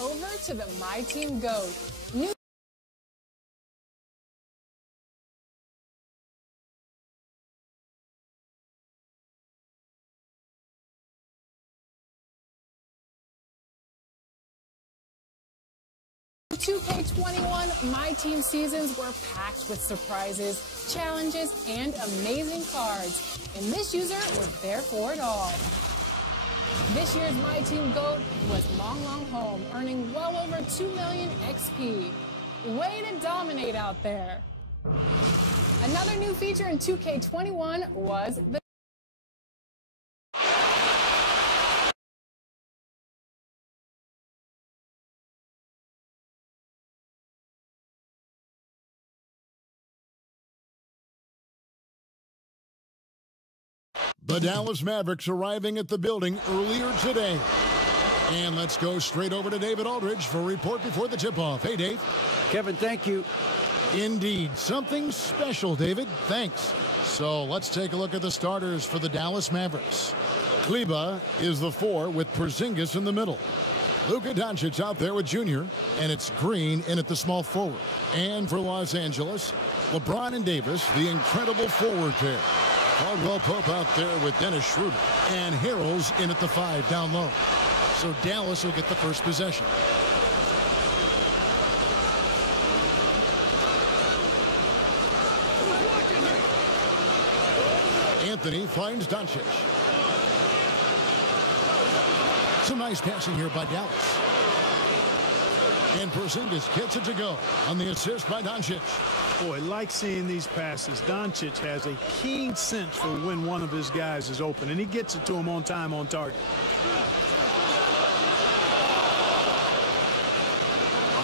over to the My Team GOAT. New 2K21 My Team seasons were packed with surprises, challenges, and amazing cards, and this user was there for it all. This year's My Team GOAT was Long Long Home, earning well over 2 million XP. Way to dominate out there. Another new feature in 2K21 was the The Dallas Mavericks arriving at the building earlier today. And let's go straight over to David Aldridge for a report before the tip-off. Hey, Dave. Kevin, thank you. Indeed. Something special, David. Thanks. So let's take a look at the starters for the Dallas Mavericks. Kleber is the 4 with Porzingis in the middle. Luka Doncic out there with Junior, and it's Green in at the small forward. And for Los Angeles, LeBron and Davis, the incredible forward pair. Caldwell Pope out there with Dennis Schroeder, and Harrell's in at the 5 down low. So Dallas will get the first possession. Anthony finds Doncic. Some nice passing here by Dallas. And Porzingis gets it to go on the assist by Doncic. Boy, like seeing these passes. Doncic has a keen sense for when one of his guys is open, and he gets it to him on time, on target.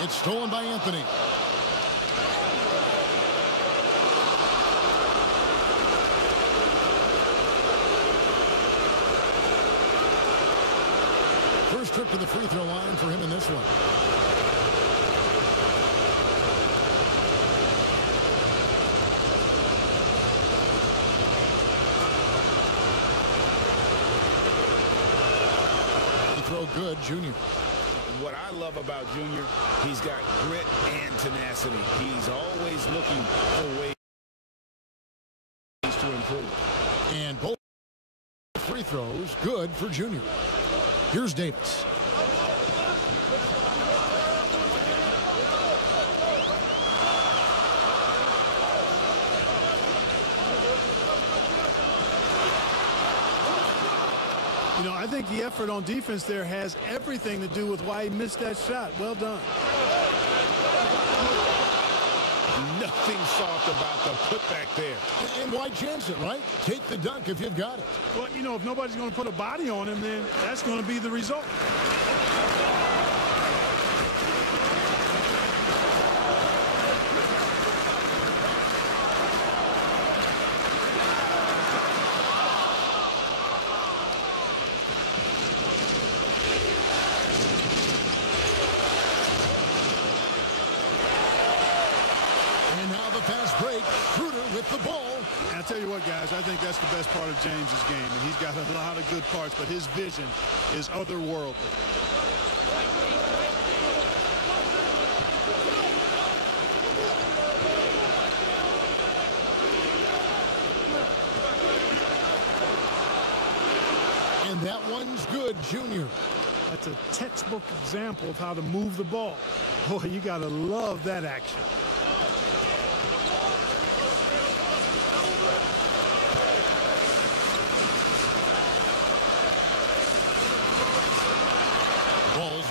It's stolen by Anthony. First trip to the free throw line for him in this one. Good, Junior. What I love about Junior, he's got grit and tenacity. He's always looking for ways to improve. And both free throws good for Junior. Here's Davis. You know, I think the effort on defense there has everything to do with why he missed that shot. Well done. Nothing soft about the putback there. And why chance it, right? Take the dunk if you've got it. Well, you know, if nobody's going to put a body on him, then that's going to be the result. The ball. And I tell you what, guys, I think that's the best part of James's game. And he's got a lot of good parts, but his vision is otherworldly. And that one's good, Junior. That's a textbook example of how to move the ball. Boy, you got to love that action.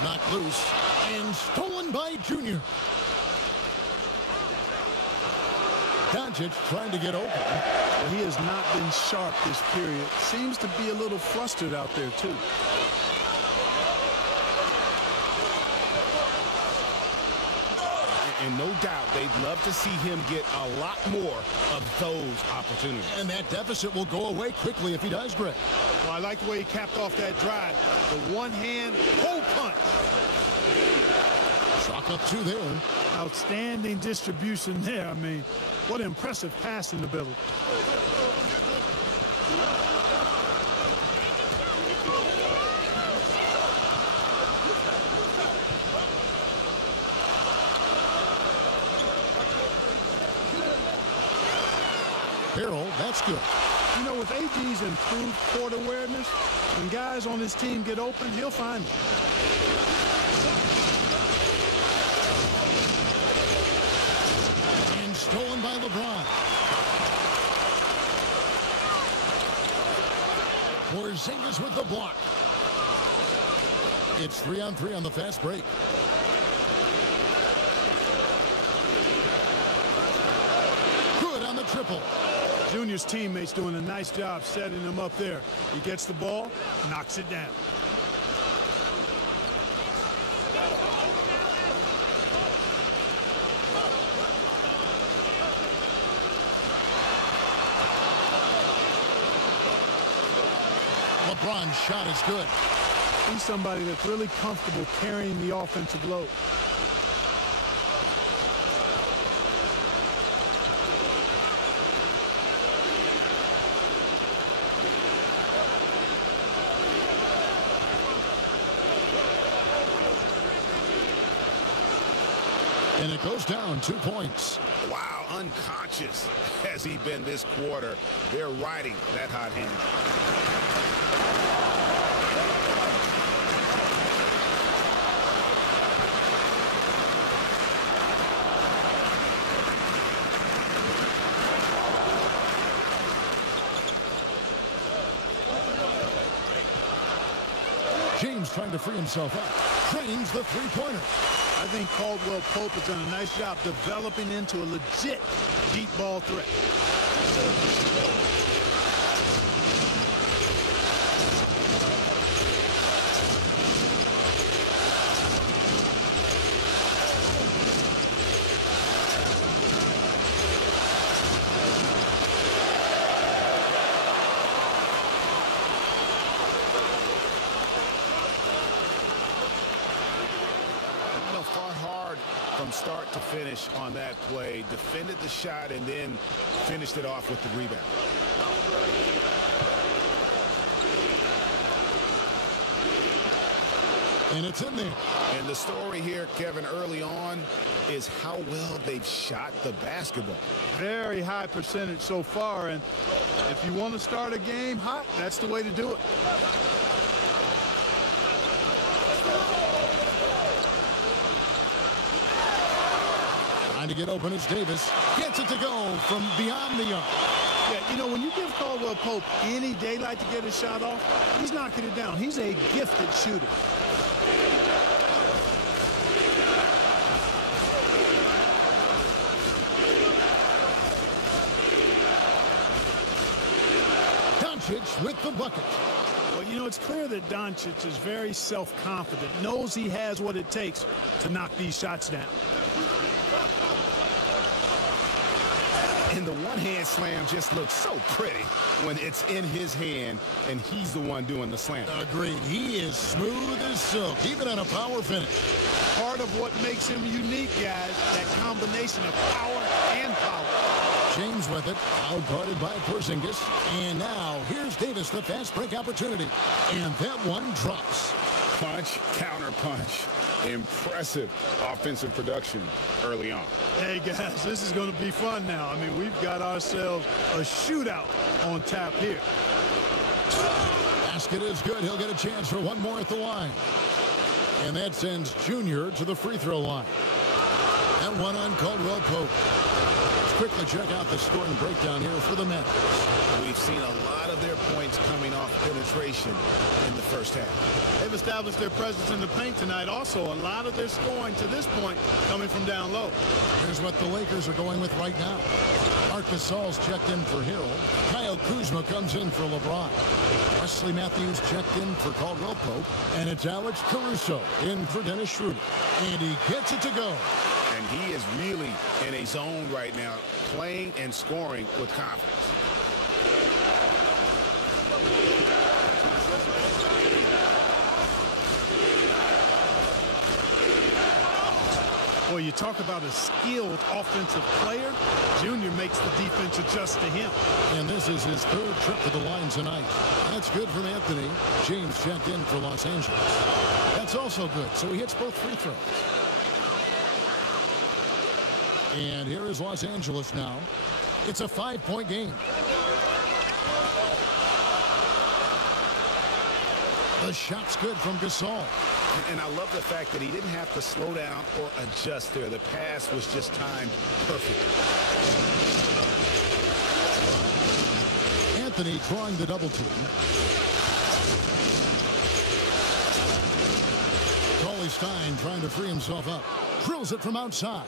Knocked loose and stolen by Junior. Doncic trying to get open. Well, he has not been sharp this period. Seems to be a little flustered out there, too. And no doubt they'd love to see him get a lot more of those opportunities. And that deficit will go away quickly if he does, Greg. Well, I like the way he capped off that drive. The one-hand pull punch. Chalk up 2 there. Outstanding distribution there. I mean, what impressive passing ability. Harrell, that's good. You know, with AD's improved court awareness, when guys on his team get open, he'll find them. And stolen by LeBron. Porzingis with the block. It's 3-on-3 on the fast break. Good on the triple. Junior's teammates doing a nice job setting him up there. He gets the ball, knocks it down. LeBron's shot is good. He's somebody that's really comfortable carrying the offensive load. And it goes down 2 points. Wow, unconscious has he been this quarter. They're riding that hot hand. James trying to free himself up. Drains the three-pointer. I think Caldwell Pope has done a nice job developing into a legit deep ball threat. From start to finish on that play, defended the shot and then finished it off with the rebound. And it's in there. And the story here, Kevin, early on is how well they've shot the basketball. Very high percentage so far, and if you want to start a game hot, that's the way to do it. To get open, it's Davis. Gets it to go from beyond the arc. Yeah, you know, when you give Caldwell Pope any daylight to get his shot off, he's knocking it down. He's a gifted shooter. Doncic with the bucket. Well, you know, it's clear that Doncic is very self-confident, knows he has what it takes to knock these shots down. And the one-hand slam just looks so pretty when it's in his hand and he's the one doing the slam. Agreed. He is smooth as silk, even on a power finish. Part of what makes him unique, guys, that combination of power and power. James with it, outguarded by Porzingis. And now, here's Davis, the fast break opportunity. And that one drops. Punch, counter punch. Impressive offensive production early on. Hey, guys, this is going to be fun now. I mean, we've got ourselves a shootout on tap here. Basket is good. He'll get a chance for one more at the line. And that sends Junior to the free throw line. And one on Caldwell Pope. Let's quickly check out the scoring breakdown here for the Mets. We've seen a lot of their points coming off penetration in the first half. They've established their presence in the paint tonight. Also, a lot of their scoring to this point coming from down low. Here's what the Lakers are going with right now. Marc Gasol's checked in for Harrell. Kyle Kuzma comes in for LeBron. Wesley Matthews checked in for Caldwell Pope. And it's Alex Caruso in for Dennis Schroeder. And he gets it to go. And he is really in a zone right now, playing and scoring with confidence. Boy, you talk about a skilled offensive player. Junior makes the defense adjust to him. And this is his third trip to the line tonight. That's good from Anthony. James checked in for Los Angeles. That's also good, so he hits both free throws. And here is Los Angeles now. It's a 5-point game. The shot's good from Gasol. And I love the fact that he didn't have to slow down or adjust there. The pass was just timed perfectly. Anthony drawing the double team. Cauley-Stein trying to free himself up. Drills it from outside.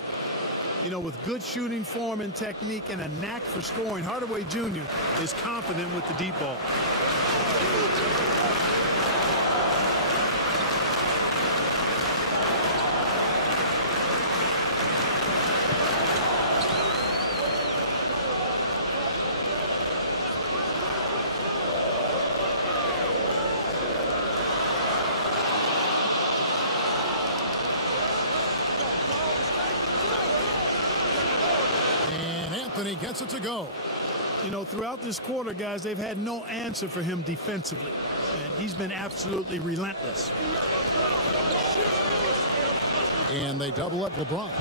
You know, with good shooting form and technique and a knack for scoring, Hardaway Jr. is confident with the deep ball. Anthony gets it to go. You know, throughout this quarter, guys, they've had no answer for him defensively. And he's been absolutely relentless. And they double up LeBron.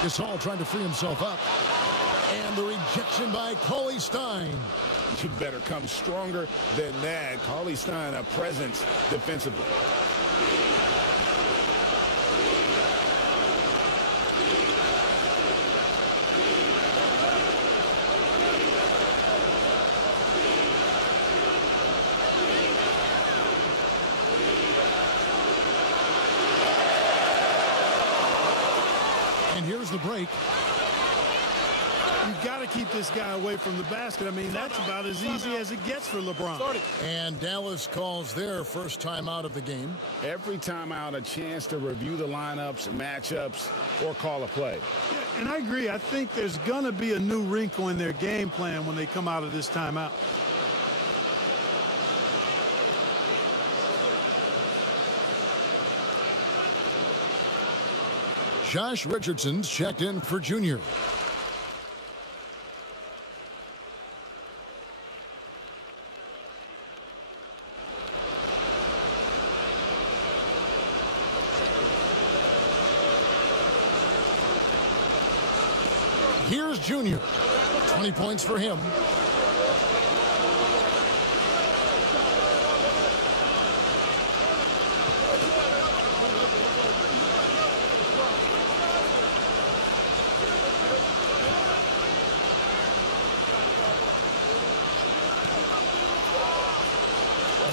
Gasol trying to free himself up. And the rejection by Cauley-Stein. You better come stronger than that. Cauley-Stein, a presence defensively. And here's the break. You've got to keep this guy away from the basket. I mean, that's about as easy as it gets for LeBron. And Dallas calls their first timeout of the game. Every timeout, a chance to review the lineups, matchups, or call a play. Yeah, and I agree. I think there's going to be a new wrinkle in their game plan when they come out of this timeout. Josh Richardson's checked in for Junior. Here's Junior. 20 points for him.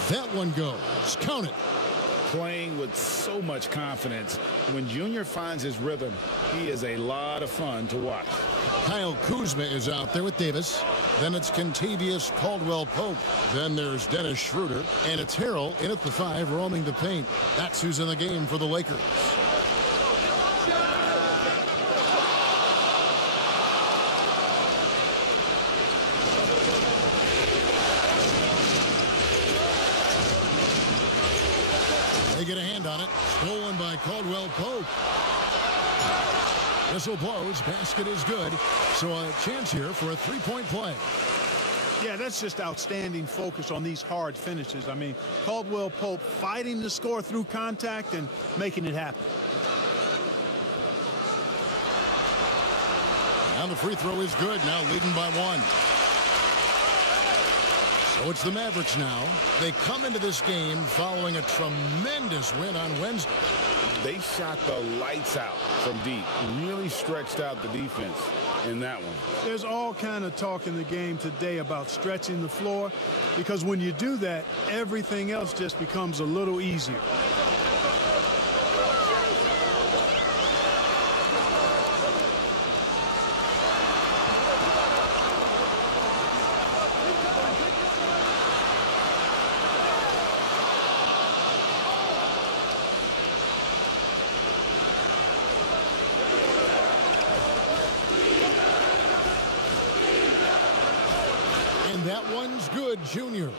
That one goes. Count it. Playing with so much confidence. When Junior finds his rhythm, he is a lot of fun to watch. Kyle Kuzma is out there with Davis. Then it's Kentavious Caldwell-Pope. Then there's Dennis Schroeder. And it's Harrell in at the 5, roaming the paint. That's who's in the game for the Lakers. They get a hand on it. Stolen by Caldwell-Pope. Whistle blows. Basket is good. So a chance here for a three-point play. Yeah, that's just outstanding focus on these hard finishes. I mean, Caldwell-Pope fighting to score through contact and making it happen. And the free throw is good. Now leading by 1. So it's the Mavericks now. They come into this game following a tremendous win on Wednesday. They shot the lights out from deep. Really stretched out the defense in that one. There's all kind of talk in the game today about stretching the floor, because when you do that, everything else just becomes a little easier. That one's good, Junior.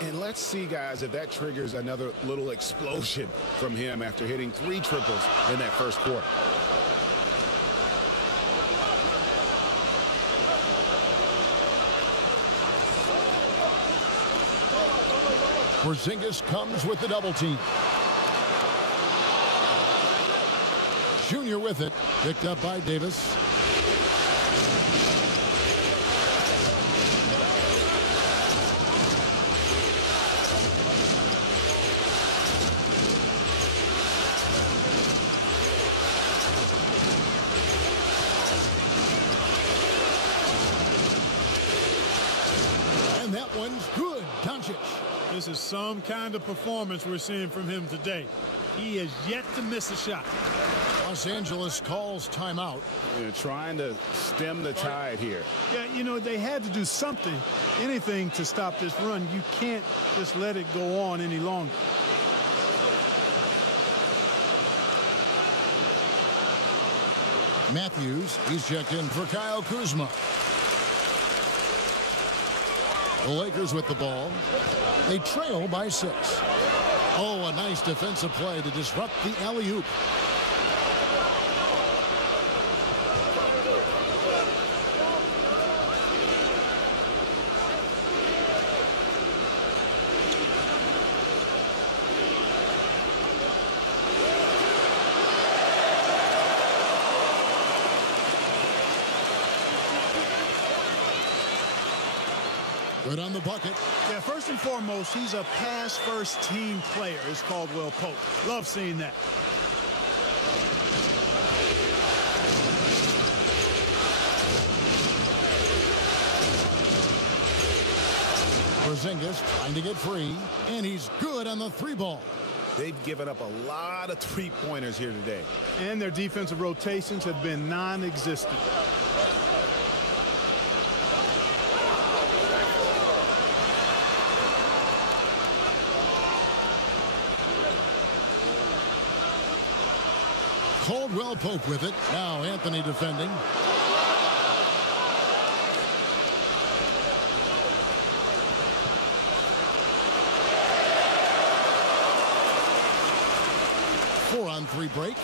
And let's see, guys, if that triggers another little explosion from him after hitting 3 triples in that first quarter. Porzingis comes with the double team. Junior with it. Picked up by Davis. That one's good. Doncic. This is some kind of performance we're seeing from him today. He has yet to miss a shot. Los Angeles calls timeout. They're trying to stem the tide here. Yeah, you know, they had to do something, anything to stop this run. You can't just let it go on any longer. Matthews, he's checked in for Kyle Kuzma. The Lakers with the ball. They trail by 6. Oh, a nice defensive play to disrupt the alley-oop. Good on the bucket. Yeah, first and foremost, he's a pass-first team player, is Caldwell Pope. Love seeing that. Porzingis trying to get free, and he's good on the 3-ball. They've given up a lot of three-pointers here today. And their defensive rotations have been non-existent. Caldwell Pope with it. Now Anthony defending. Four-on-3 break.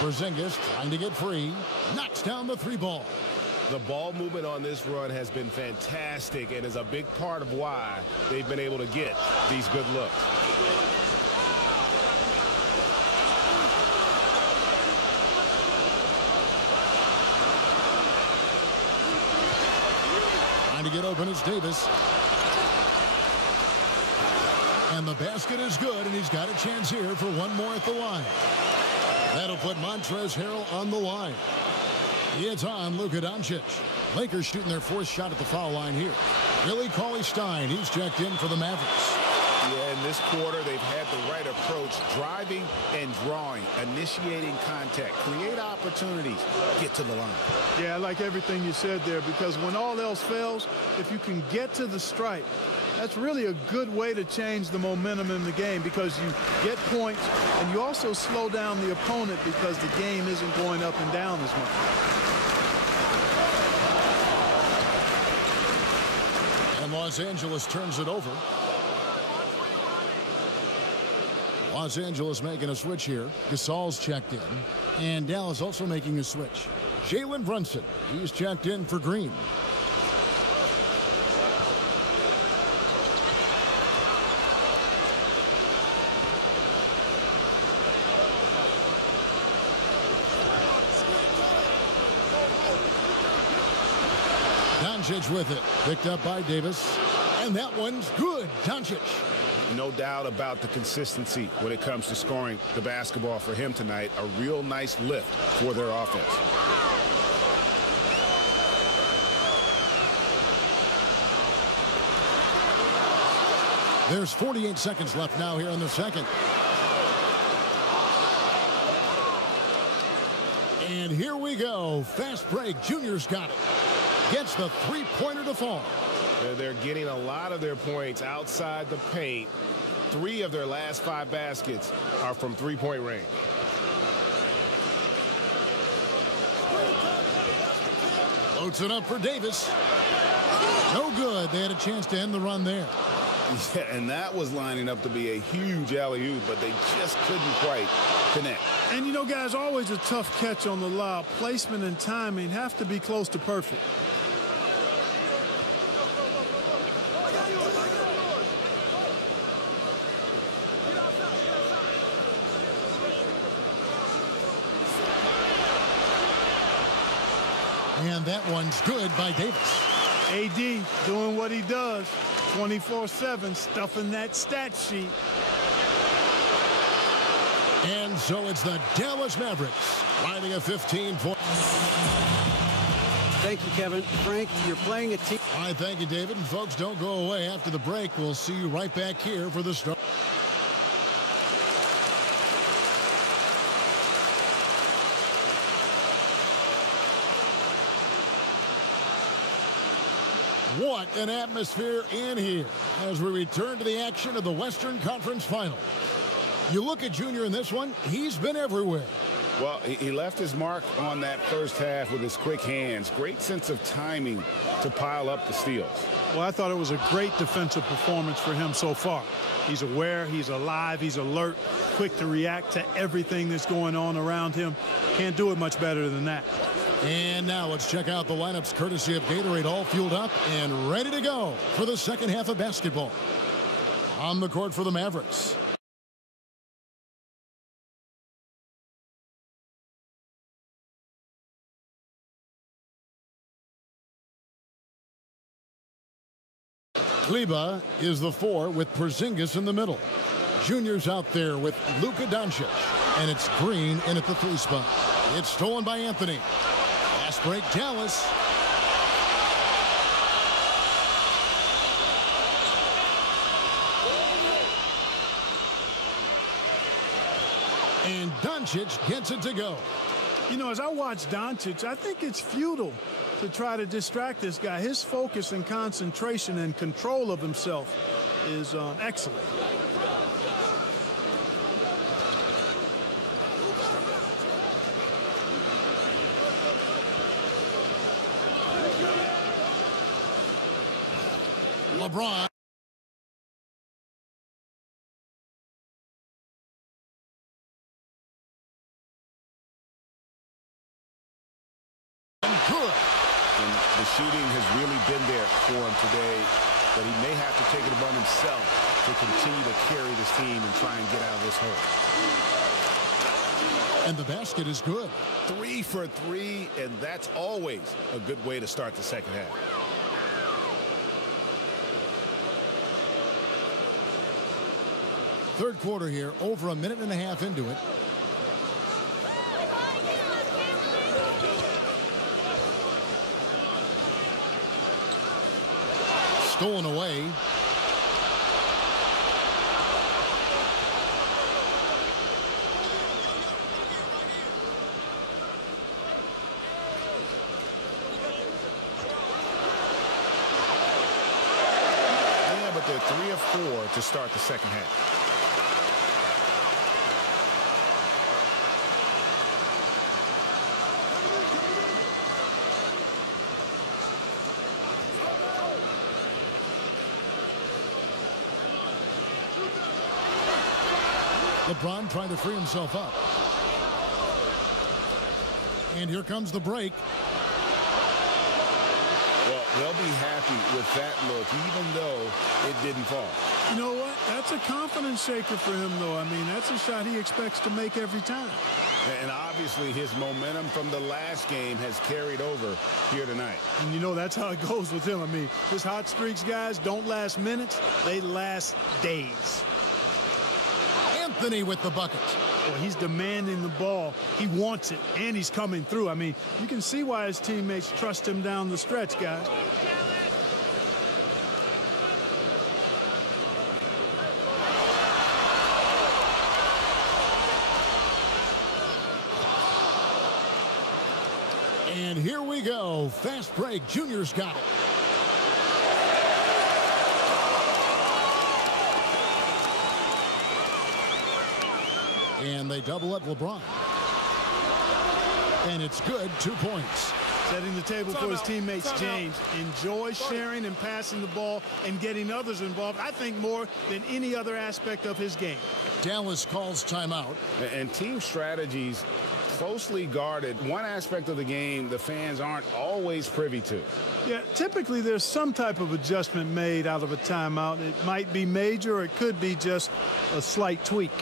Porzingis trying to get free. Knocks down the 3-ball. The ball movement on this run has been fantastic and is a big part of why they've been able to get these good looks. Trying to get open is Davis. And the basket is good, and he's got a chance here for one more at the line. That'll put Montrezl Harrell on the line. It's on Luka Doncic. Lakers shooting their 4th shot at the foul line here. Billy Cauley-Stein, he's checked in for the Mavericks. Yeah, in this quarter, they've had the right approach. Driving and drawing, initiating contact, create opportunities, get to the line. Yeah, I like everything you said there, because when all else fails, if you can get to the stripe, that's really a good way to change the momentum in the game, because you get points and you also slow down the opponent because the game isn't going up and down as much. And Los Angeles turns it over. Los Angeles making a switch here. Gasol's checked in. And Dallas also making a switch. Jalen Brunson, he's checked in for Green. Doncic with it. Picked up by Davis. And that one's good. Doncic. No doubt about the consistency when it comes to scoring the basketball for him tonight. A real nice lift for their offense. There's 48 seconds left now here in the second. And here we go. Fast break. Junior's got it. Gets the 3-pointer to fall. They're getting a lot of their points outside the paint. 3 of their last 5 baskets are from 3-point range. Floats it up for Davis. No good. They had a chance to end the run there. Yeah, and that was lining up to be a huge alley-oop, but they just couldn't quite connect. And, you know, guys, always a tough catch on the lob. Placement and timing have to be close to perfect. And that one's good by Davis. AD doing what he does, 24/7, stuffing that stat sheet. And so it's the Dallas Mavericks riding a 15-point. Thank you, Kevin. Frank, you're playing a team. All right, thank you, David. And folks, don't go away after the break. We'll see you right back here for the start. What an atmosphere in here as we return to the action of the Western Conference Final. You look at Junior in this one, he's been everywhere. Well, he left his mark on that first half with his quick hands. Great sense of timing to pile up the steals. Well, I thought it was a great defensive performance for him so far. He's aware, he's alive, he's alert, quick to react to everything that's going on around him. Can't do it much better than that. And now let's check out the lineups courtesy of Gatorade, all fueled up and ready to go for the second half of basketball. On the court for the Mavericks. Kleber is the 4 with Porzingis in the middle. Junior's out there with Luka Doncic. And it's Green in at the 3 spot. It's stolen by Anthony. Fast break, Dallas. And Doncic gets it to go. You know, as I watch Doncic, I think it's futile to try to distract this guy. His focus and concentration and control of himself is excellent. LeBron. Good. And the shooting has really been there for him today, but he may have to take it upon himself to continue to carry this team and try and get out of this hole. And the basket is good. 3 for 3, and that's always a good way to start the second half. Third quarter here, over a minute and a half into it. Stolen away. Yeah, but they're 3 of 4 to start the second half. LeBron trying to free himself up. And here comes the break. Well, they'll be happy with that look, even though it didn't fall. You know what? That's a confidence shaker for him, though. I mean, that's a shot he expects to make every time. And obviously his momentum from the last game has carried over here tonight. And you know, that's how it goes with him. I mean, his hot streaks, guys, don't last minutes. They last days. Anthony with the bucket. Well, he's demanding the ball. He wants it, and he's coming through. I mean, you can see why his teammates trust him down the stretch, guys. And here we go. Fast break. Junior's got it. And they double up LeBron. And it's good, 2 points. Setting the table for his teammates, James. Enjoys sharing and passing the ball and getting others involved, I think, more than any other aspect of his game. Dallas calls timeout. And team strategies closely guarded. One aspect of the game the fans aren't always privy to. Yeah, typically there's some type of adjustment made out of a timeout. It might be major or it could be just a slight tweak.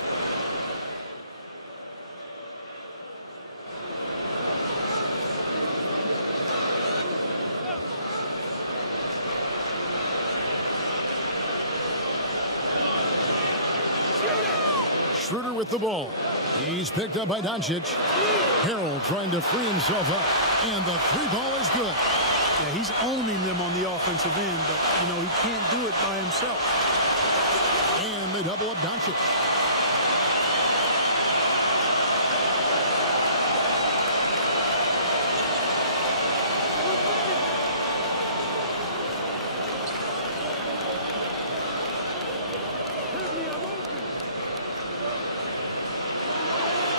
Schroeder with the ball. He's picked up by Doncic. Harrell trying to free himself up. And the three ball is good. Yeah, he's owning them on the offensive end, but, you know, he can't do it by himself. And they double up Doncic.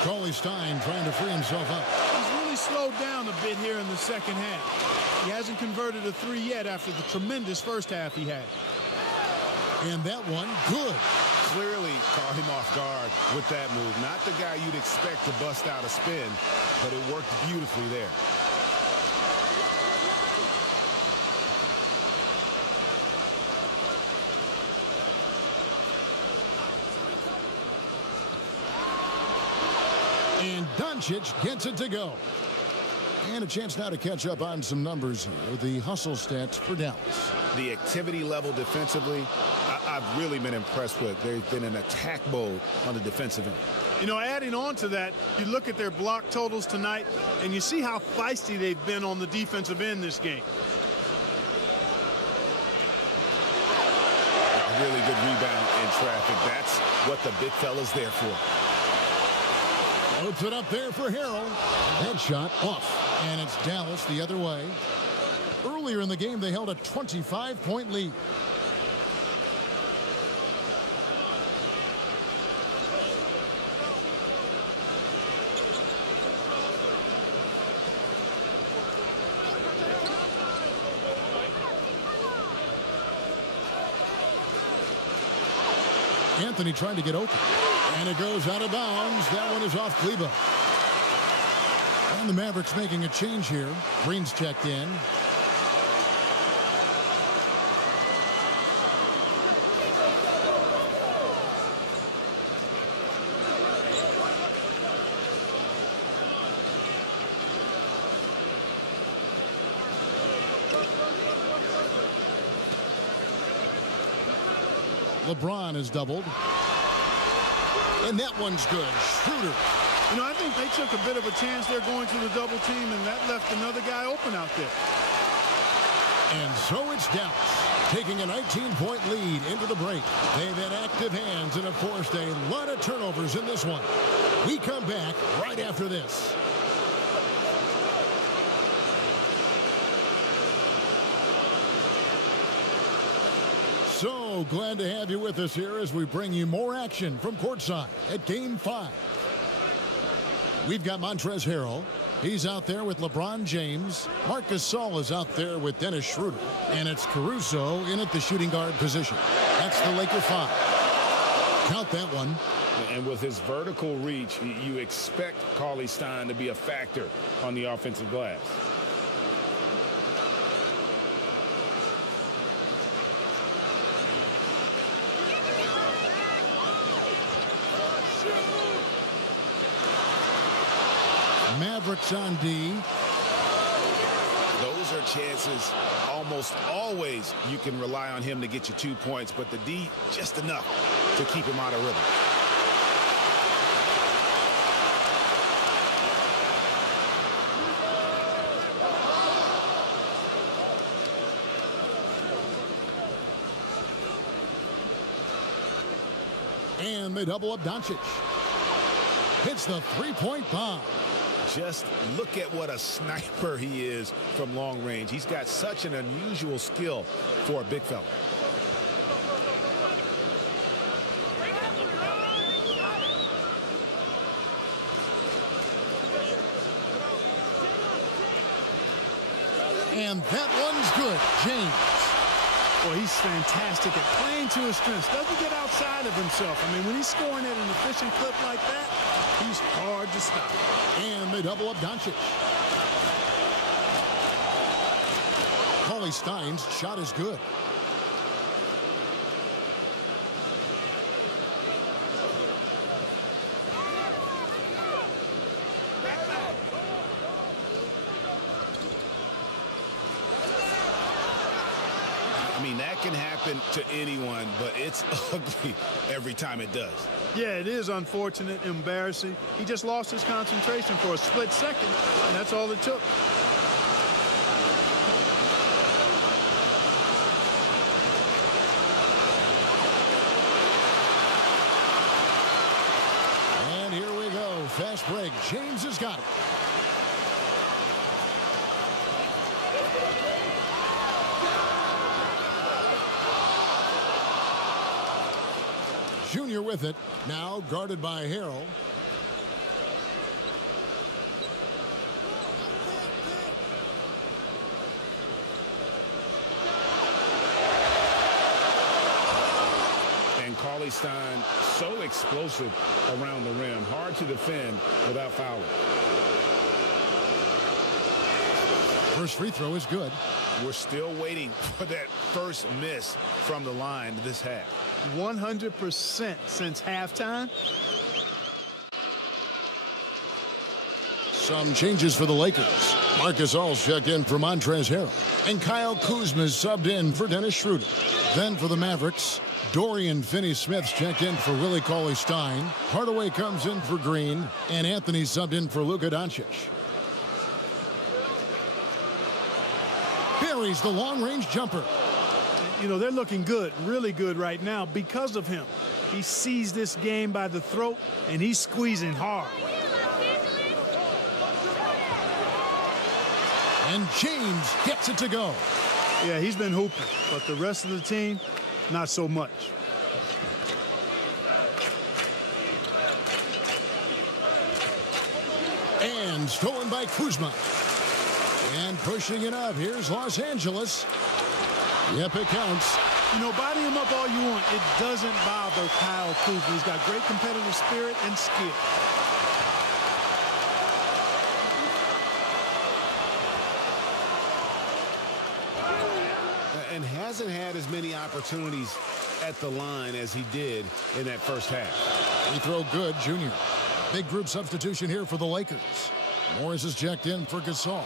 Cauley-Stein trying to free himself up. He's really slowed down a bit here in the second half. He hasn't converted a three yet after the tremendous first half he had. And that one, good. Clearly caught him off guard with that move. Not the guy you'd expect to bust out a spin, but it worked beautifully there. And Doncic gets it to go. And a chance now to catch up on some numbers here. The hustle stats for Dallas. The activity level defensively, I've really been impressed with. They've been in attack mode on the defensive end. You know, adding on to that, you look at their block totals tonight, and you see how feisty they've been on the defensive end this game. A really good rebound in traffic. That's what the big fella's there for. Puts it up there for Harrell. That shot off. And it's Dallas the other way. Earlier in the game, they held a 25-point lead. Anthony trying to get open. And it goes out of bounds. That one is off Kleber. And the Mavericks making a change here. Green's checked in. LeBron is doubled. And that one's good. Schroeder. You know, I think they took a bit of a chance there going to the double team, and that left another guy open out there. And so it's Dallas taking a 19-point lead into the break. They've had active hands and have forced a lot of turnovers in this one. We come back right after this. So glad to have you with us here as we bring you more action from courtside at Game 5. We've got Montrezl Harrell. He's out there with LeBron James. Marc Gasol is out there with Dennis Schroeder. And it's Caruso in at the shooting guard position. That's the Laker 5. Count that one. And with his vertical reach, you expect Cauley-Stein to be a factor on the offensive glass. Mavericks on D. Those are chances almost always you can rely on him to get you 2 points, but the D just enough to keep him out of rhythm. And they double up Doncic. Hits the three-point bomb. Just look at what a sniper he is from long range. He's got such an unusual skill for a big fella. And that one's good. James. Well, he's fantastic at playing to his strengths. Doesn't get outside of himself. I mean, when he's scoring at an efficient clip like that, he's hard to stop. And they double up Doncic. Cauley-Stein's shot is good. I mean, that can happen to anyone, but it's ugly every time it does. Yeah, it is unfortunate, embarrassing. He just lost his concentration for a split second, and that's all it took. And here we go. Fast break. James has got it. Junior with it. Now guarded by Harrell. And Cauley-Stein so explosive around the rim. Hard to defend without fouling. First free throw is good. We're still waiting for that first miss from the line this half. 100% since halftime. Some changes for the Lakers. Marc Gasol's checked in for Montrezl Harrell. And Kyle Kuzma's subbed in for Dennis Schroeder. Then for the Mavericks, Dorian Finney-Smith's checked in for Willie Cauley-Stein. Hardaway comes in for Green. And Anthony subbed in for Luka Doncic. Buries the long-range jumper. You know, they're looking good, really good right now because of him. He sees this game by the throat, and he's squeezing hard. And James gets it to go. Yeah, he's been hooping, but the rest of the team, not so much. And stolen by Kuzma. And pushing it up. Here's Los Angeles. Yep, it counts. You know, body him up all you want. It doesn't bother Kyle Kuzma. He's got great competitive spirit and skill. And hasn't had as many opportunities at the line as he did in that first half. Free throw good, Junior. Big group substitution here for the Lakers. Morris is checked in for Gasol.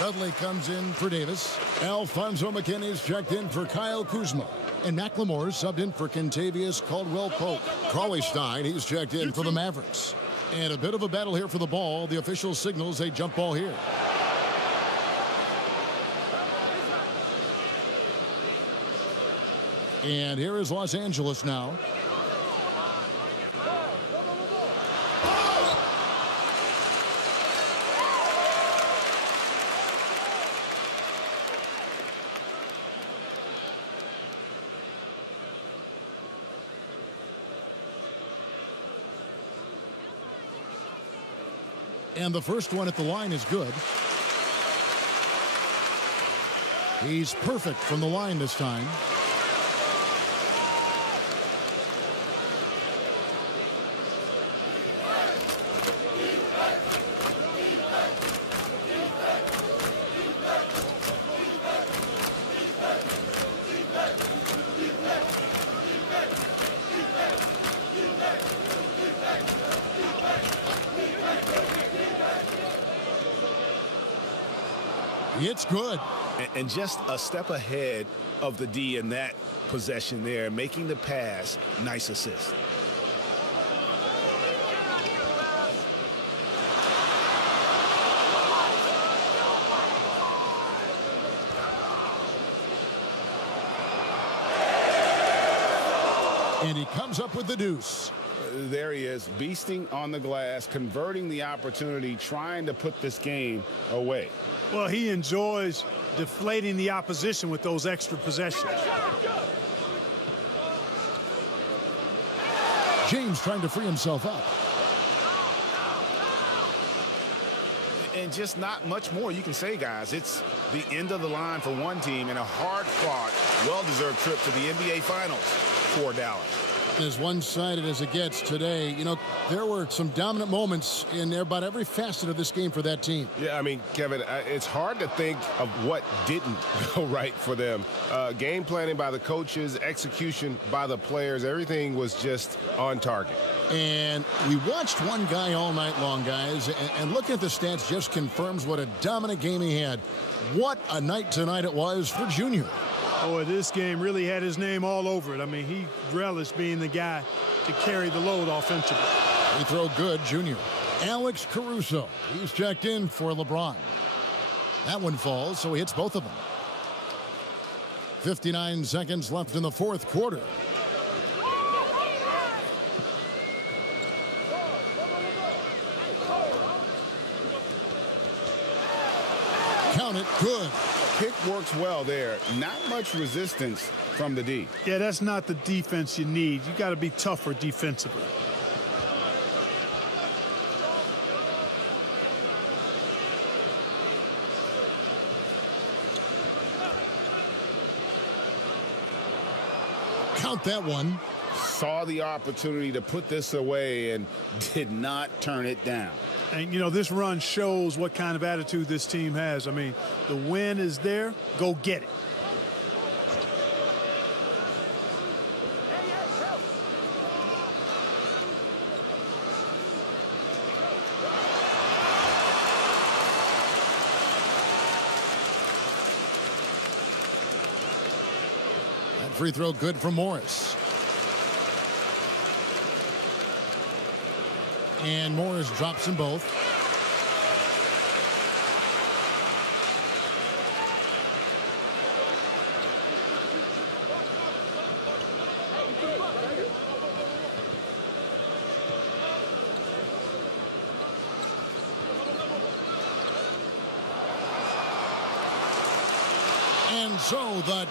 Dudley comes in for Davis. Alfonso McKinney's checked in for Kyle Kuzma. And McLemore subbed in for Kentavious Caldwell-Pope. Cauley-Stein, he's checked in for the Mavericks. And a bit of a battle here for the ball. The official signals a jump ball here. And here is Los Angeles now. And the first one at the line is good. He's perfect from the line this time. It's good. And just a step ahead of the D in that possession there, making the pass. Nice assist. And he comes up with the deuce. There he is, beasting on the glass, converting the opportunity, trying to put this game away. Well, he enjoys deflating the opposition with those extra possessions. James trying to free himself up. And just not much more you can say, guys. It's the end of the line for one team and a hard-fought, well-deserved trip to the NBA Finals for Dallas. As one-sided as it gets today, you know, there were some dominant moments in about every facet of this game for that team. Yeah, I mean, Kevin, it's hard to think of what didn't go right for them. Game planning by the coaches, execution by the players, everything was just on target. And we watched one guy all night long, guys, and looking at the stats just confirms what a dominant game he had. What a night tonight it was for Junior. Boy, this game really had his name all over it. I mean, he relished being the guy to carry the load offensively. Free throw good, Junior. Alex Caruso, he's checked in for LeBron. That one falls, so he hits both of them. 59 seconds left in the fourth quarter. Count it, good. Pick works well there. Not much resistance from the D. Yeah, that's not the defense you need. You got to be tougher defensively. Count that one. Saw the opportunity to put this away and did not turn it down. And, you know, this run shows what kind of attitude this team has. I mean, the win is there. Go get it. That free throw good for Morris. And Morris drops them both. And so the